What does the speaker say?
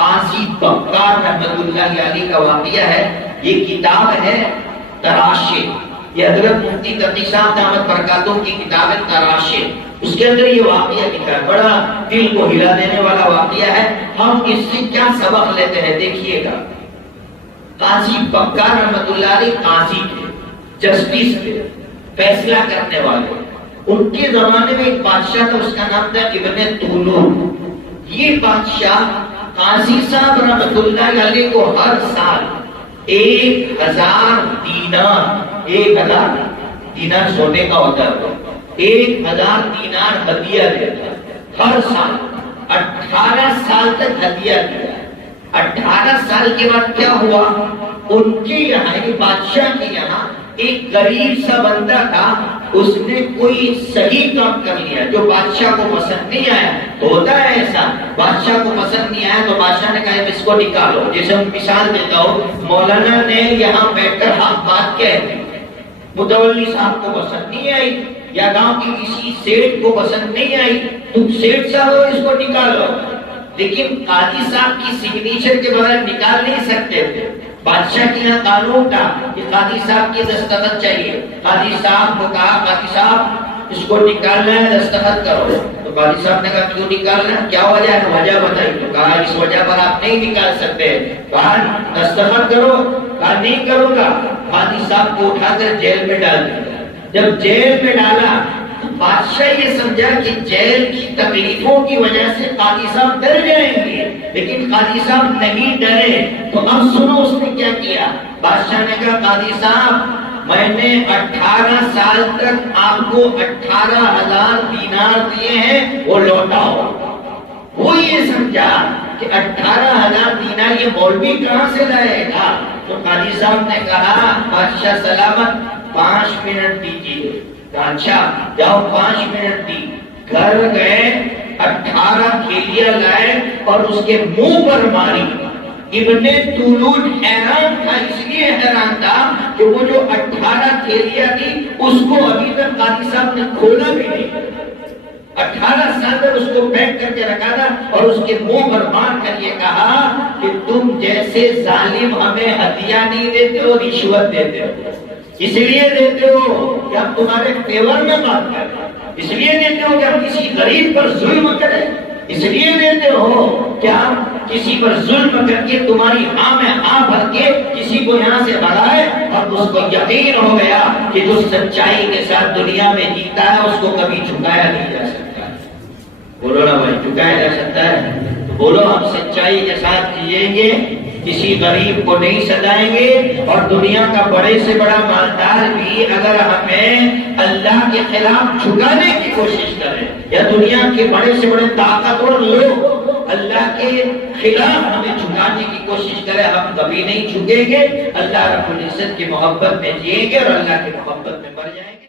قاضی بکار رحمت اللہ علیہ کا واقعہ ہے. یہ کتاب ہے تراشے، یہ حضرت مفتی تقی صاحب دامت برکاتوں کی کتاب ہے تراشے. اس کے اندر یہ واقعہ لکھا ہے، بڑا دل کو ہلا دینے والا واقعہ ہے. ہم اس سے کیا سبق لیتے ہیں دیکھیے گا. قاضی بکار رحمت اللہ علیہ قاضی تھے، جسٹس تھے، فیصلہ کرنے والے. ان کے زمانے میں ایک بادشاہ تھا، اس کا نام تھا ابن طولون. یہ بادشاہ قاضی صاحب رحمت اللہ علیہ کو ہر سال 1000 دینار، 1000 دینار سونے کا ہوتا ہے، 1000 دینار ہدیہ دیتا ہر سال. 18 سال تک ہدیہ دیا. 18 سال کے بعد کیا ہوا، ان کے یہاں بادشاہ کے یہاں ایک غریب سا بندہ تھا. اس نے کوئی صحیح کام کر لیا جو بادشاہ کو پسند نہیں آیا. تو ہوتا ہے ایسا، بادشاہ کو پسند نہیں آیا تو بادشاہ نے کہا اس کو نکالو. جیسے ہم مثال دیتا ہوں، مولانا نے یہاں بیٹھ کر ہم بات کہہ دی، متولی صاحب کو پسند نہیں آئی، یا گاؤں کی کسی سیٹ کو پسند نہیں آئی، تم سیٹ صاحب ہو، اس کو نکالو. لیکن قاضی صاحب کی سگنیچر کے بغیر نکال نہیں سکتے تھے. بادشاہ کے یہاں قانون تھا کہ قاضی صاحب کی دستخط چاہیے. قاضی صاحب کو کہا قاضی صاحب اس کو نکالنا ہے، دستخط کرو. تو قاضی صاحب نے کہا کیوں نکالنا ہے، کیا وجہ ہے، وجہ بتائی. تو کہا اس وجہ پر آپ نہیں نکال سکتے. کہا دستخط کرو. کہا نہیں کروں گا. قاضی صاحب کو اٹھا کر جیل میں ڈال دیا. جب جیل میں ڈالا تو بادشاہ یہ سمجھا کہ جیل کی تکلیفوں کی وجہ سے قاضی صاحب ڈر جائیں گے، لیکن قاضی صاحب نہیں ڈرے. تو اب سنو اس نے کیا کیا. بادشاہ نے کہا قاضی صاحب میں نے 18 سال تک آپ کو 18,000 دینار دیے ہیں، وہ لوٹاؤ. وہ یہ سمجھا کہ 18,000 دینار یہ مولوی کہاں سے لائے گا. تو قاضی صاحب نے کہا بادشاہ سلامت 5 منٹ دیجیے. اچھا جاؤ 5 منٹ دی. گھر گئے، 18 تھیلیاں لائے اور اس کے منہ پر ماری. ابن طولون حیران تھا، اس لیے حیران تھا کہ وہ جو 18 تھیلیاں تھی اس کو ابھی تک قاضی صاحب نے کھولا بھی نہیں. 18 سال تک اس کو پیک کر کے رکھا تھا اور اس کے منہ پر مار کر یہ کہا کہ تم جیسے ظالم ہمیں ہدیہ نہیں دیتے ہو، رشوت دیتے ہو. اس لیے دیتے ہو کہ ہم تمہارے فیور میں بات کریں، اس لیے دیتے ہو کہ ہم کسی غریب پر ظلم کریں، اس لیے دیتے ہو کہ ہم کسی پر ظلم کر کے تمہاری ہاں میں ہاں بھر کے کسی کو یہاں سے بھگائے اور اس کو یقین ہو گیا کہ جو سچائی کے ساتھ دنیا میں جیتا ہے اس کو کبھی جھکایا نہیں جا سکتا. بولو نا بھائی، جھکایا جا سکتا ہے؟ بولو ہم سچائی کے ساتھ جیئیں گے، کسی غریب کو نہیں سجائیں گے. اور دنیا کا بڑے سے بڑا مالدار بھی اگر ہمیں اللہ کے خلاف جھکانے کی کوشش کرے، یا دنیا کے بڑے سے بڑے طاقتور لوگ اللہ کے خلاف ہمیں جھکانے کی کوشش کرے، ہم کبھی نہیں جھکیں گے. اللہ رب العزت کی محبت میں جیئیں گے اور اللہ کی محبت میں مر جائیں گے.